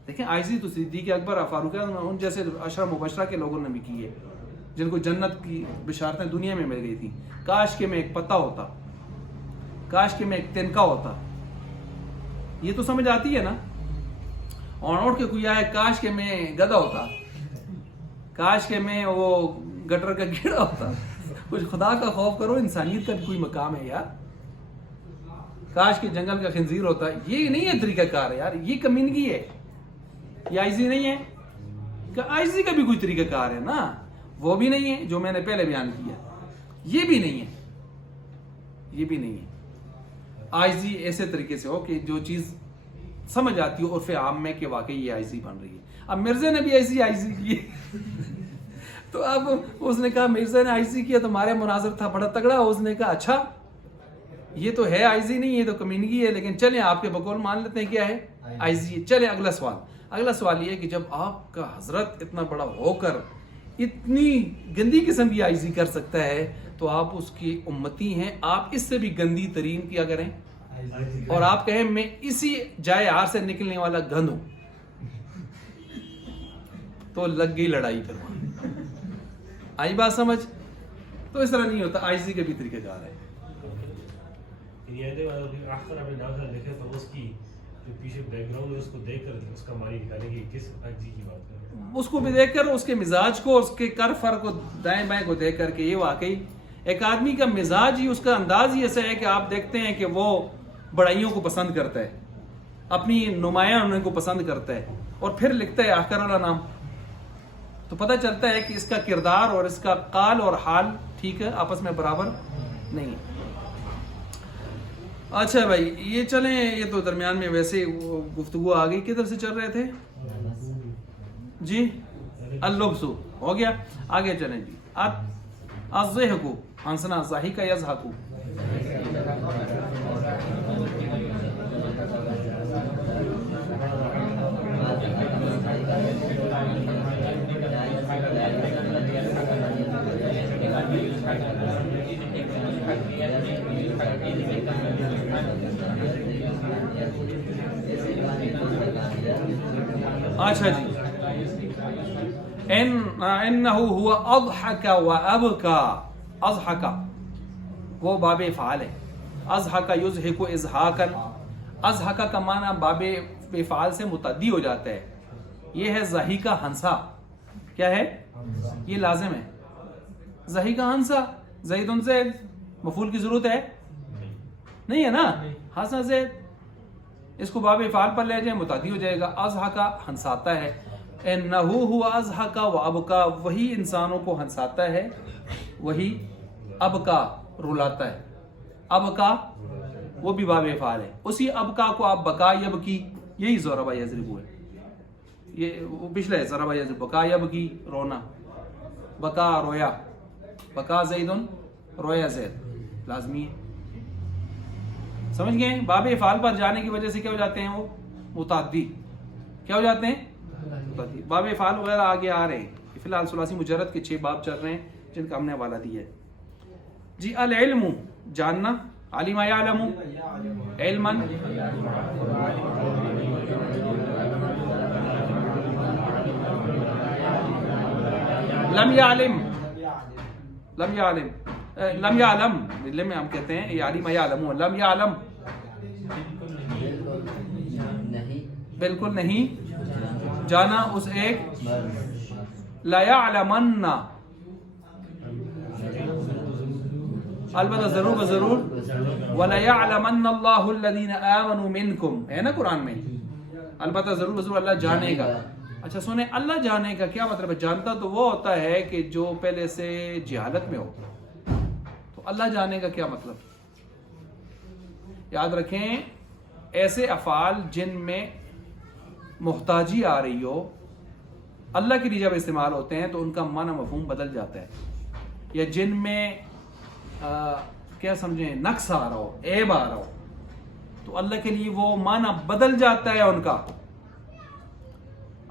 دیکھیں عاجزی تو صدیق اکبر, فاروق اعظم, ان جیسے عشرہ مبشرہ کے لوگوں نے بھی کی ہے جن کو جنت کی بشارتیں دنیا میں مل گئی تھی. کاش کہ میں ایک پتا ہوتا, کاش کہ میں ایک تنکا ہوتا. یہ تو سمجھ آتی ہے نا. اور اٹھ کے کوئی آئے کاش کہ میں گدھا ہوتا, کاش کہ میں وہ گٹر کا کیڑا ہوتا. کچھ خدا کا خوف کرو, انسانیت کا کوئی مقام ہے یار. کاش کہ جنگل کا خنزیر ہوتا. یہ نہیں ہے طریقہ کار یار, یہ کمینگی ہے, یہ عاجزی نہیں ہے. کہ عاجزی کا بھی کوئی طریقہ کار ہے نا, وہ بھی نہیں ہے جو میں نے پہلے بیان کیا, یہ بھی نہیں ہے, یہ بھی نہیں ہے. عاجزی ایسے طریقے سے ہو کہ جو چیز سمجھ آتی ہو عرف عام میں کہ واقعی یہ عاجزی بن رہی ہے. اب مرزا نے بھی ایسی عاجزی کی تو اب اس نے کہا مرزا نے عاجزی کیا, تمہارے مناظر تھا بڑا تگڑا. اس نے کہا اچھا یہ تو ہے عاجزی نہیں, یہ تو کمینگی ہے, لیکن چلیں آپ کے بقول مان لیتے ہیں کیا ہے عاجزی ہے. چلیں اگلا سوال. اگلا سوال یہ ہے کہ جب آپ کا حضرت اتنا بڑا ہو کر اتنی گندی قسم کی عاجزی کر سکتا ہے تو آپ اس کی امتی ہیں, آپ اس سے بھی گندی ترین کیا کریں اور آپ کہیں میں اسی جائے ہار سے نکلنے والا گند ہوں, تو لگ گئی لڑائی پھر وہاں. آئی بات سمجھ؟ تو اس طرح نہیں ہوتا, عاجزی کا بھی طریقہ کار ہے. پیچھے بیک گراؤنڈ میں اس کو دیکھ کر اس کا معنی نکالیں کہ کس حاجی کی بات کر رہے ہیں. اس کو بھی دیکھ کر، اس کے مزاج کو، اس کے کر فر کو، دائیں بائیں کو دیکھ کر کے یہ واقعی ایک آدمی کا مزاج ہی، اس کا انداز ہی ایسا ہے کہ آپ دیکھتے ہیں کہ وہ بڑائیوں کو پسند کرتا ہے، اپنی نمایاں ہونے کو پسند کرتا ہے، اور پھر لکھتا ہے آخر والا نام. تو پتہ چلتا ہے کہ اس کا کردار اور اس کا قال اور حال ٹھیک ہے، آپس میں برابر نہیں ہے. اچھا بھائی یہ چلیں، یہ تو درمیان میں ویسے گفتگو آ گئی. کدھر سے چل رہے تھے جی؟ اللبس ہو گیا. آگے چلیں جی. الضحک ہنسنا، ضحک یضحک. اچھا جی. انہ هو اضحک و ابکا. اضحک وہ باب فعال ہے. اضحک یضحک اضحاکا. اضحک کا معنی باب فعال سے متعدی ہو جاتا ہے. یہ ہے ضحیکہ ہنسا. کیا ہے یہ؟ لازم ہے. ضحیکہ ہنسا. زید زید مفعول کی ضرورت ہے نہیں ہے نا. ہنسا زید، اس کو باب فعال پر لے جائیں متعدی ہو جائے گا. اضحکا ہنساتا ہے. انہ هو اضحک و ابکا، وہی انسانوں کو ہنساتا ہے، وہی ابکا رلاتا ہے. ابکا وہ بھی باب فعال ہے. اسی ابکا کو آپ بکا یبکی، یہی ضرب یضرب ہے. یہ وہ پچھلا ہے ضرب یضرب. بکا یبکی رونا، بکا رویا. بکا زید رویا زید لازمی ہے. سمجھ گئے؟ باب فعال پر جانے کی وجہ سے کیا ہو جاتے ہیں وہ؟ متعدی. کیا ہو جاتے ہیں؟ متعدی. باب فعال وغیرہ آگے آ رہے ہیں. فی الحال ثلاثی مجرد کے 6 باب چل رہے ہیں جن کا ہم نے حوالہ دیا ہے جی. العلم جاننا. علم یعلم علما. لم یعلم لم یعلم لم یعلم علم میں ہم کہتے ہیں علم یعلم. لم یعلم بالکل نہیں جانا اس ایک. لا یعلمن البتہ ضرور بضرور. ولا یعلمن اللہ الذین آمنوا منکم ہے نا قرآن میں. البتہ ضرور بضرور اللہ جانے گا. اچھا سنیں، اللہ جانے کا کیا مطلب ہے؟ جانتا تو وہ ہوتا ہے کہ جو پہلے سے جہالت میں ہو. تو اللہ جانے کا کیا مطلب؟ یاد رکھیں ایسے افعال جن میں محتاجی آ رہی ہو، اللہ کے لیے جب استعمال ہوتے ہیں تو ان کا معنی مفہوم بدل جاتا ہے. یا جن میں کیا سمجھیں نقص آ رہا ہو، عیب آ رہا ہو، تو اللہ کے لیے وہ معنی بدل جاتا ہے ان کا.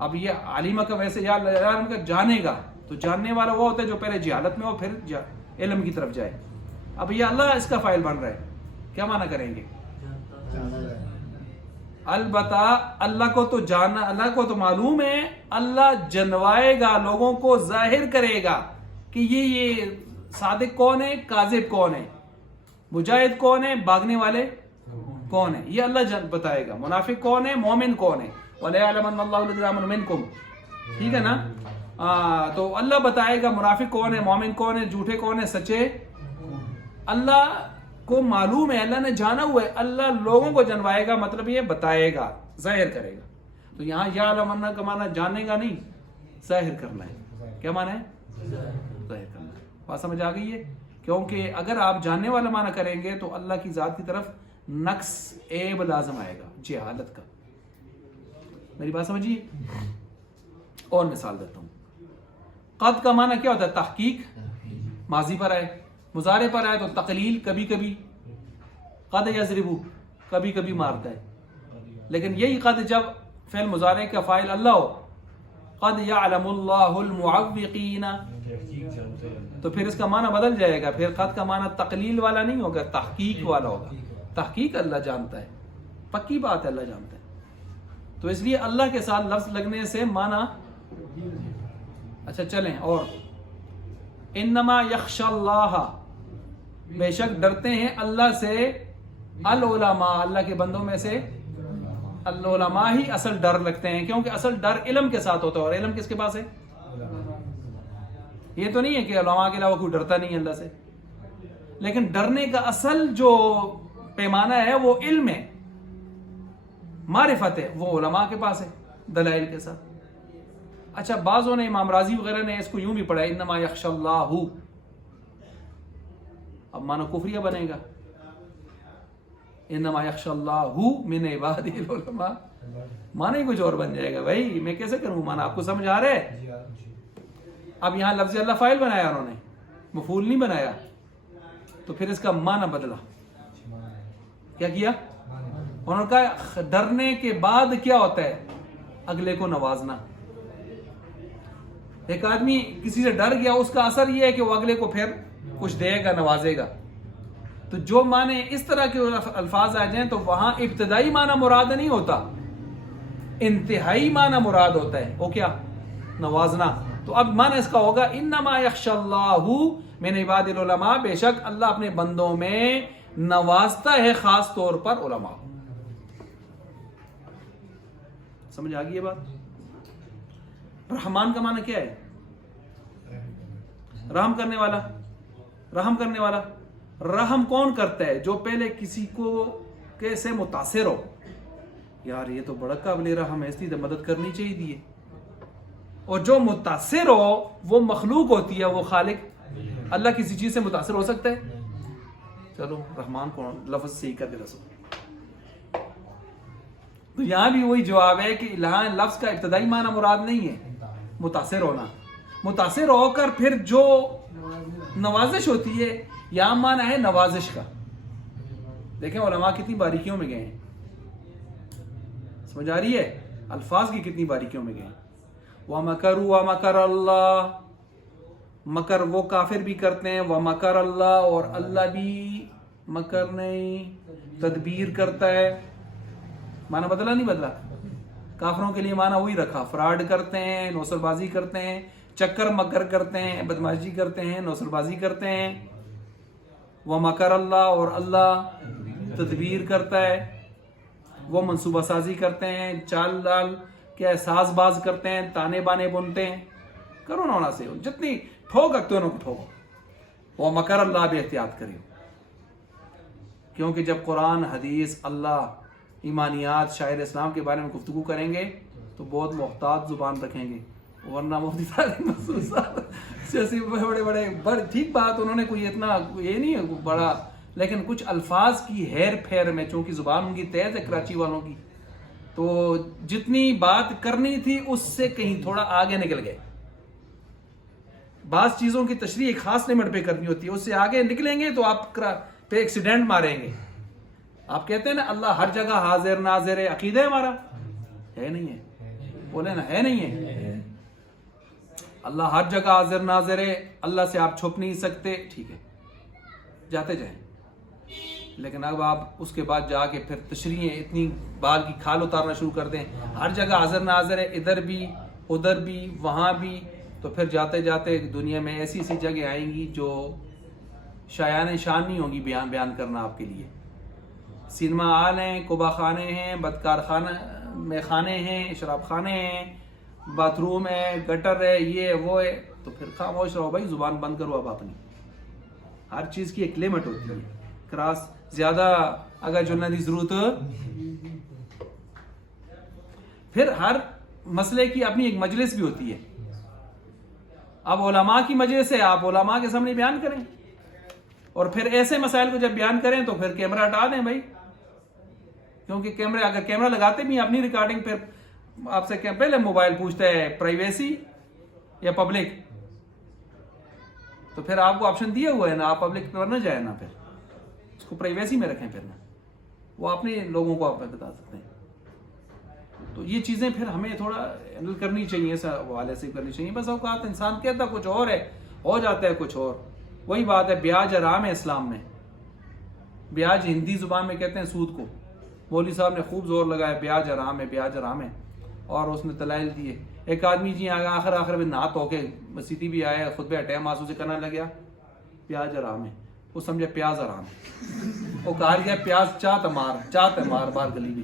اب یہ علیمہ کا ویسے یا کا جانے گا، تو جاننے والا وہ ہوتا ہے جو پہلے جہالت میں ہو پھر علم کی طرف جائے. اب یہ اللہ اس کا فاعل بن رہا ہے، کیا معنی کریں گے؟ البتہ اللہ کو تو جانا، اللہ کو تو معلوم ہے. اللہ جنوائے گا، لوگوں کو ظاہر کرے گا کہ یہ صادق کون ہے، کاذب کون ہے، مجاہد کون ہے، بھاگنے والے کون ہے. یہ اللہ بتائے گا. منافق کون ہے، مومن کون ہے. وَلَيَعْلَمَنَّ اللَّهُ الَّذِينَ آمَنُوا مِنكُمْ. ٹھیک ہے نا. تو اللہ بتائے گا منافق کون ہے، مومن کون ہے، جھوٹے کون ہے، سچے. اللہ کو معلوم ہے، اللہ نے جانا ہوا ہے. اللہ لوگوں کو جنوائے گا، مطلب یہ بتائے گا، ظاہر کرے گا. تو یہاں یا علمنا کا معنی جاننے کا نہیں، ظاہر کرنا ہے. کیا معنی ہے؟ ظاہر کرنا ہے. بات سمجھ آ گئی ہے؟ کیونکہ اگر آپ جاننے والا معنی کریں گے تو اللہ کی ذات کی طرف نقص عیب لازم آئے گا، جہالت کا. میری بات سمجھیے. اور مثال دیتا ہوں. قد کا معنی کیا ہوتا ہے؟ تحقیق. ماضی پر آئے، مضارع پر آئے تو تقلیل. کبھی کبھی قد یضربو، کبھی کبھی مارتا ہے. لیکن یہی قد جب فعل مضارع کا فاعل اللہ ہو، قد یعلم اللہ المعوقین، تو پھر اس کا معنی بدل جائے گا. پھر قد کا معنی تقلیل والا نہیں ہوگا، تحقیق والا ہوگا. تحقیق اللہ جانتا ہے، پکی بات ہے، اللہ جانتا ہے. تو اس لیے اللہ کے ساتھ لفظ لگنے سے معنی. اچھا چلیں. اور انما یخشى اللہ، بے شک ڈرتے ہیں اللہ سے، العلماء، اللہ کے بندوں میں سے علماء ہی اصل ڈر لگتے ہیں، کیونکہ اصل ڈر علم کے ساتھ ہوتا ہے، اور علم کس کے پاس ہے؟ یہ تو نہیں ہے کہ علماء کے علاوہ کوئی ڈرتا نہیں ہے اللہ سے، لیکن ڈرنے کا اصل جو پیمانہ ہے وہ علم ہے، معرفت ہے، وہ علماء کے پاس ہے دلائل کے ساتھ۔ اچھا، بعضوں نے، امام راضی وغیرہ نے اس کو یوں بھی پڑھا انما یخشی اللہ، اب معنی کفریہ بنے گا، انما یخشی اللہ من عبادہ العلماء، معنی ہی کچھ اور بن جائے گا۔ بھائی میں کیسے کروں معنی، آپ کو سمجھ آ رہا ہے؟ اب یہاں لفظ اللہ فاعل بنایا انہوں نے، مفعول نہیں بنایا، تو پھر اس کا معنی بدلا۔ کیا کیا انہوں نے؟ کہا ڈرنے کے بعد کیا ہوتا ہے؟ اگلے کو نوازنا۔ ایک آدمی کسی سے ڈر گیا، اس کا اثر یہ ہے کہ وہ اگلے کو پھر کچھ دے گا، نوازے گا۔ تو جو معنی اس طرح کے الفاظ آ جائیں تو وہاں ابتدائی معنی مراد نہیں ہوتا، انتہائی معنی مراد ہوتا ہے، وہ کیا؟ نوازنا۔ تو اب معنی اس کا ہوگا انما یخشی اللہ من عباد العلماء، بے شک اللہ اپنے بندوں میں نوازتا ہے خاص طور پر علماء۔ سمجھ آ گئی یہ بات؟ رحمان کا معنی کیا ہے؟ رحم کرنے والا، رحم کرنے والا۔ رحم کون کرتا ہے؟ جو پہلے کسی کو کیسے متاثر ہو، یار یہ تو بڑا قابل رحم ہے، اس کی مدد کرنی چاہیے تھی۔ اور جو متاثر ہو وہ مخلوق ہوتی ہے، وہ خالق۔ اللہ کسی چیز سے متاثر ہو سکتا ہے؟ چلو رحمان کو لفظ صحیح کر کے رسو۔ تو یہاں بھی وہی جواب ہے کہ یہاں لفظ کا ابتدائی معنی مراد نہیں ہے متاثر ہونا، متاثر ہو کر پھر جو نوازش ہوتی ہے، یہاں معنی ہے نوازش کا۔ دیکھیں علماء کتنی باریکیوں میں گئے ہیں، سمجھ آ رہی ہے؟ الفاظ کی کتنی باریکیوں میں گئے ہیں۔ وَمَكَرُوا وَمَكَرَ اللَّهُ، مکر وہ کافر بھی کرتے ہیں، وَمَكَرَ اللَّهُ، اور اللہ بھی مکر نہیں، تدبیر کرتا ہے۔ معنی بدلا نہیں بدلا؟ کافروں کے لیے معنی وہی رکھا، فراڈ کرتے ہیں، نوسر بازی کرتے ہیں، چکر مکر کرتے ہیں، بدماشی کرتے ہیں، نوسر بازی کرتے ہیں۔ وَمَكَرَ اللَّهُ، اور اللہ تدبیر کرتا ہے، وہ منصوبہ سازی کرتے ہیں، چال ڈال کیا ساز باز کرتے ہیں، تانے بانے بنتے ہیں۔ کرو نا ہونا سے جتنی ٹھوک رکھتے ہیں انہوں کو ٹھوکو۔ وہ مکر اللہ بھی احتیاط کریو، کیونکہ جب قرآن، حدیث، اللہ، ایمانیات، شاعر اسلام کے بارے میں گفتگو کریں گے تو بہت محتاط زبان رکھیں گے، ورنہ مفتی طارق مسعود صاحب جیسے بڑے ٹھیک بات، انہوں نے کوئی اتنا یہ نہیں ہے بڑا، لیکن کچھ الفاظ کی ہیر پھیر میں، چونکہ زبان ان کی تیز ہے کراچی والوں کی، تو جتنی بات کرنی تھی اس سے کہیں تھوڑا آگے نکل گئے۔ بعض چیزوں کی تشریح ایک خاص لمٹ پہ کرنی ہوتی ہے، اس سے آگے نکلیں گے تو آپ پہ ایکسیڈنٹ ماریں گے۔ آپ کہتے ہیں نا اللہ ہر جگہ حاضر ناظر ہے، عقیدہ ہے ہمارا؟ ہے نہیں ہے؟ بولے نا ہے نہیں ہے؟ اللہ ہر جگہ حاضر ناظر ہے، اللہ سے آپ چھپ نہیں سکتے، ٹھیک ہے جاتے جائیں، لیکن اب آپ اس کے بعد جا کے پھر تشریحیں اتنی بال کی کھال اتارنا شروع کر دیں، ہر جگہ حاضر ناظر ہے، ادھر بھی ادھر بھی وہاں بھی، تو پھر جاتے جاتے دنیا میں ایسی ایسی جگہ آئیں گی جو شایان شان نہیں ہوں گی بیان کرنا آپ کے لیے۔ سینما ہال ہیں، کبا خانے ہیں، بدکار خانہ میں خانے ہیں، شراب خانے ہیں، باتھ روم ہے، گٹر ہے، یہ وہ ہے، تو پھر خاموش رہو بھائی، زبان بند کرو اب اپنی۔ ہر چیز کی ایک لمٹ ہوتی ہے، کراس زیادہ اگر جلنے کی ضرورت۔ پھر ہر مسئلے کی اپنی ایک مجلس بھی ہوتی ہے۔ اب علماء کی مجلس ہے، آپ علماء کے سامنے بیان کریں، اور پھر ایسے مسائل کو جب بیان کریں تو پھر کیمرہ ہٹا دیں بھائی، کیونکہ اگر کیمرہ لگاتے بھی اپنی ریکارڈنگ، پھر آپ سے پہلے موبائل پوچھتا ہے پرائیویسی یا پبلک، تو پھر آپ کو آپشن دیا ہوا ہے نا، آپ پبلک پر نہ جائیں نا، پھر اس کو پرائیویسی میں رکھیں، پھر نا وہ اپنے لوگوں کو آپ بتا سکتے ہیں۔ تو یہ چیزیں پھر ہمیں تھوڑا ہینڈل کرنی چاہیے، اس حوالے سے کرنی چاہیے۔ بس اوقات انسان کہتا کچھ اور ہے، ہو جاتا ہے کچھ اور۔ وہی بات ہے، بیاج حرام ہے اسلام میں۔ بیاج ہندی زبان میں کہتے ہیں سود کو، مولوی صاحب نے خوب زور لگایا بیاج حرام ہے، بیاج حرام ہے، اور اس نے دلائل دیے۔ ایک آدمی جی آخر میں نہات ہو کے مسیدی بھی آیا، خطبہ ٹائم آنسو سے کرنا لگیا بیاج حرام ہے، وہ سمجھے پیاز حرام ہے، وہ کہا گیا پیاز چاہتا مار بار گلی بھی،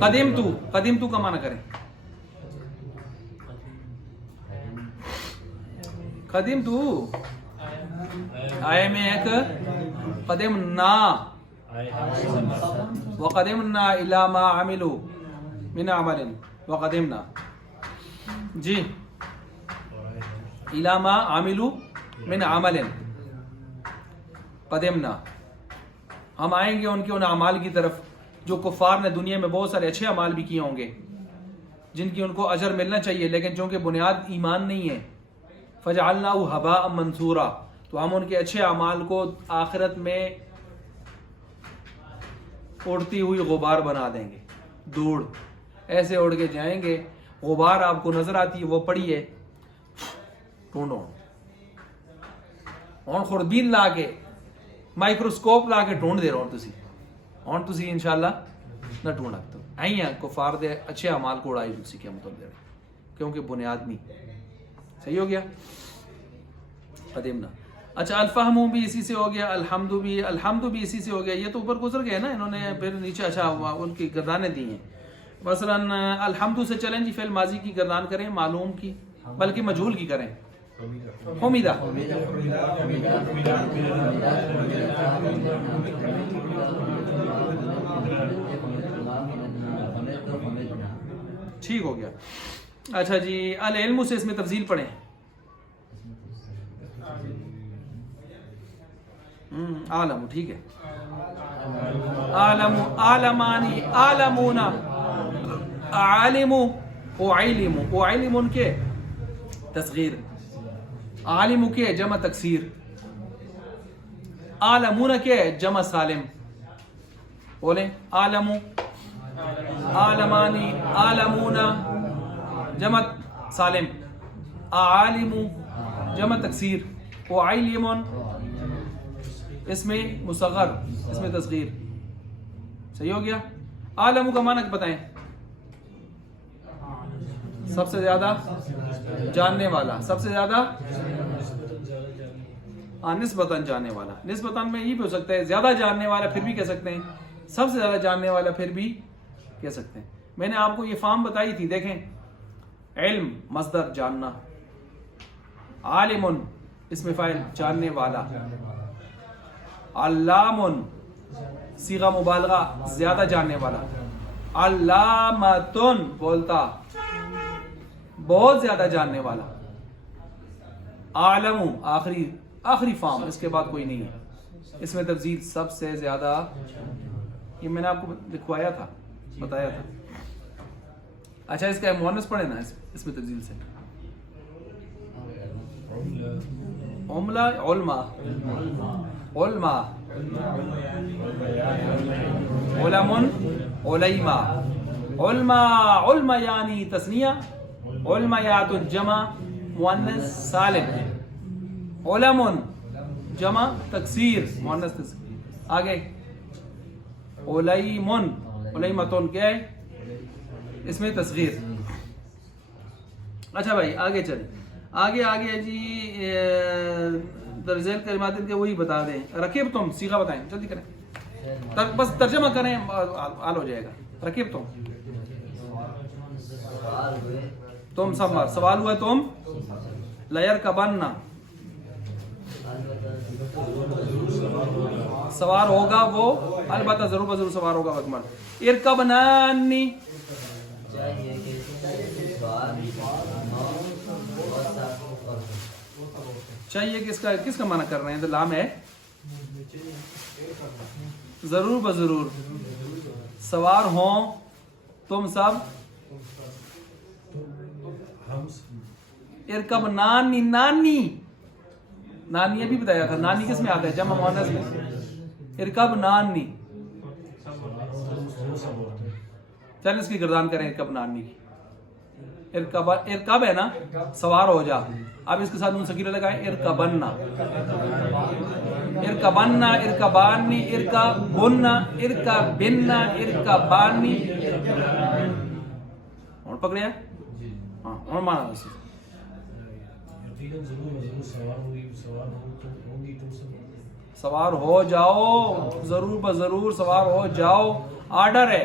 قدیم تو کا معنی کریں. قدیم تو آئے میں ایک قدمنا وقدمنا الی ما عملوا من عمل وقدمنا جی الی ما عملوا من عمل قدمنا ہم آئیں گے ان کے ان اعمال کی طرف جو کفار نے دنیا میں بہت سارے اچھے اعمال بھی کیے ہوں گے جن کی ان کو اجر ملنا چاہیے لیکن چونکہ بنیاد ایمان نہیں ہے فجعلناه هباء منثورا تو ہم ان کے اچھے اعمال کو آخرت میں اڑتی ہوئی غبار بنا دیں گے. دھوڑ ایسے اڑ کے جائیں گے, غبار آپ کو نظر آتی ہے وہ پڑی ہے ڈھونڈو اور خوردبین لا کے مائکروسکوپ لا کے ڈھونڈ دے رہا ہوں تسی انشاءاللہ نہ ڈھونڈ سکتے آئی ہیں کفار دے اچھے اعمال کو اڑائی تسی کیا مطلب دے رہے کیونکہ بنیاد نہیں. صحیح ہو گیا قدیمنا. اچھا الفہم بھی اسی سے ہو گیا, الحمد بھی اسی سے ہو گیا. یہ تو اوپر گزر گئے نا انہوں نے پھر نیچے اچھا ان کی گردانیں دی ہیں. مثلا الحمد سے چلیں جی فعل ماضی کی گردان کریں معلوم کی بلکہ مجہول کی کریں حمیدہ. ٹھیک ہو گیا. اچھا جی العلم سے اس میں تفضیل پڑھیں. عالم ٹھیک ہے. عالم عالمانی عالمون عالم وعلم وعلم کے تصغیر عالم کے جمع تکسیر عالمون کے جمع سالم. بولیں عالم عالمانی عالمون جمع سالم عالم جمع تکسیر وعلم اس میں مصغر اس میں تصغیر. صحیح ہو گیا. عالم کا معنی بتائیں. سب سے زیادہ جاننے والا, سب سے زیادہ نسبتاً جاننے والا. نسبتاً میں یہ بھی ہو سکتا ہے زیادہ جاننے والا پھر بھی کہہ سکتے ہیں, سب سے زیادہ جاننے والا پھر بھی کہہ سکتے ہیں. میں نے آپ کو یہ فارم بتائی تھی دیکھیں. علم مصدر جاننا, عالم اسم فاعل جاننے والا, علام صیغہ مبالغہ زیادہ جاننے والا, علامتن بولتا بہت زیادہ جاننے والا, عالم آخری فارم اس کے بعد کوئی نہیں ہے. اس میں تفضیل سب سے زیادہ, یہ میں نے آپ کو لکھوایا تھا بتایا تھا. اچھا اس کا مؤنث پڑھے نا اس میں تفضیل سے. عملہ علماء علماء علم علیما علماء علماء یعنی تثنیہ علمیات جمع مؤنث سالم علم جمع تکسیر مؤنث تکسیر. آگے علیمن علیمتن کیا ہے اس میں تصغیر. اچھا بھائی آگے چلیں. آگے جی درجیل کلمات کے وہی بتا دیں. رکیب تم صیغہ بتائیں جلدی کریں بس ترجمہ کریں حال ہو جائے گا. رکیب تم سمر سوال ہوا تم لیرکبننا سوار ہوگا وہ البتہ ضرور سوار ہوگا. اکمل ارکبنانی چاہیے کس کا معنی کر رہے ہیں. تو لام ہے ضرور بضرور سوار ہوں تم سب. ارکب نانی نانی نانی ابھی بتایا تھا. نانی کس میں آتا ہے جمع مؤنث میں. ارکب نانی چل اس کی گردان کریں. ارکب نانی کی ارکب ہے نا سوار ہو جا. اب اس کے ساتھ نون سکینہ لگائیں. ارکبننا ارکبننا ارکبانی ارکبننا ارکبننا ارکبانی. اور پکڑیا ہاں اور مانا اسے سوار ہو جاؤ ضرور بضرور سوار ہو جاؤ. آرڈر ہے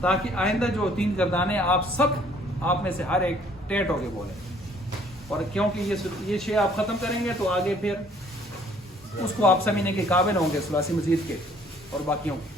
تاکہ آئندہ جو 3 گردانے آپ سب آپ میں سے ہر ایک ٹیٹ ہو کے بولیں. اور کیونکہ یہ شے آپ ختم کریں گے تو آگے پھر اس کو آپ سمجھنے کے قابل ہوں گے ثلاثی مزید کے اور باقیوں کے.